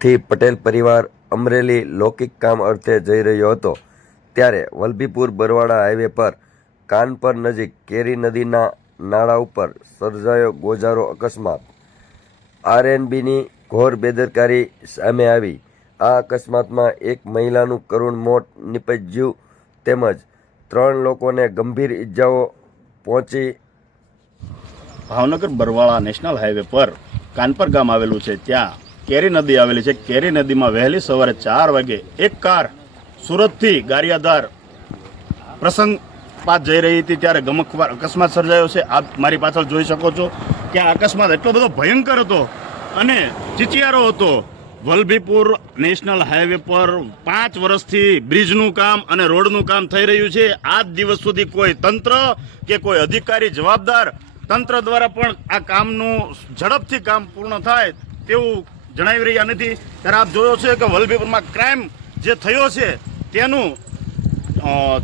થી પટેલ પરિવાર અમરેલી લૌકિક કામ અર્થે જઈ રહ્યો હતો. ત્યારે વલભીપુર બરવાડા હાઈવે પર કાનપર નજીક કેરી નદીના નાળા ઉપર સર્જાયો ગોજારો અકસ્માત. આરએનબીની ઘોર બેદરકારી સામે આવી. આ અકસ્માતમાં એક મહિલાનું કરુણ મોત નિપજ્યું તેમજ ત્રણ લોકોને ગંભીર ઈજાઓ પહોંચી. ભાવનગર બરવાળા નેશનલ હાઈવે પર કાનપર ગામ આવેલું છે. ત્યાં કેરી નદી આવેલી છે. કેરી નદીમાં વહેલી સવારે ચાર વાગે એક કાર સુરતથી ગારિયાધાર પ્રસંગ પાસ જઈ રહી હતી ત્યારે ગમકવાર અકસ્માત સર્જાયો છે. આપ મારી પાછળ જોઈ શકો છો કે આ અકસ્માત એટલો બધો ભયંકર હતો અને ચીચિયારો હતો. વલભીપુર નેશનલ હાઈવે પર પાંચ વર્ષથી બ્રિજનું કામ અને રોડનું કામ થઈ રહ્યું છે. આજ દિવસ સુધી કોઈ તંત્ર કે કોઈ અધિકારી જવાબદાર તંત્ર દ્વારા પણ આ કામનું ઝડપથી કામ પૂર્ણ થાય તેવું જણાવી રહ્યા નથી. ત્યારે આપ જોયો છે કે વલભીપુરમાં ક્રાઇમ જે થયો છે, તેનું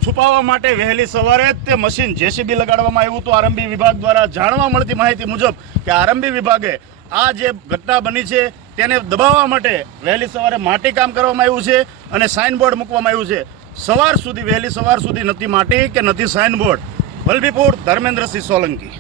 છુપાવવા માટે વહેલી સવારે જ તે મશીન જેસીબી લગાડવામાં આવ્યું હતું. આરંભી વિભાગ દ્વારા જાણવા મળતી માહિતી મુજબ કે આરંભી વિભાગે આ જે ઘટના બની છે, તેને દબાવવા માટે વહેલી સવારે માટી કામ કરવામાં આવ્યું છે અને સાઇનબોર્ડ મૂકવામાં આવ્યું છે. સવાર સુધી, વહેલી સવાર સુધી નથી માટી કે નથી સાઇનબોર્ડ વલભીપુર, ધર્મેન્દ્રસિંહ સોલંકી.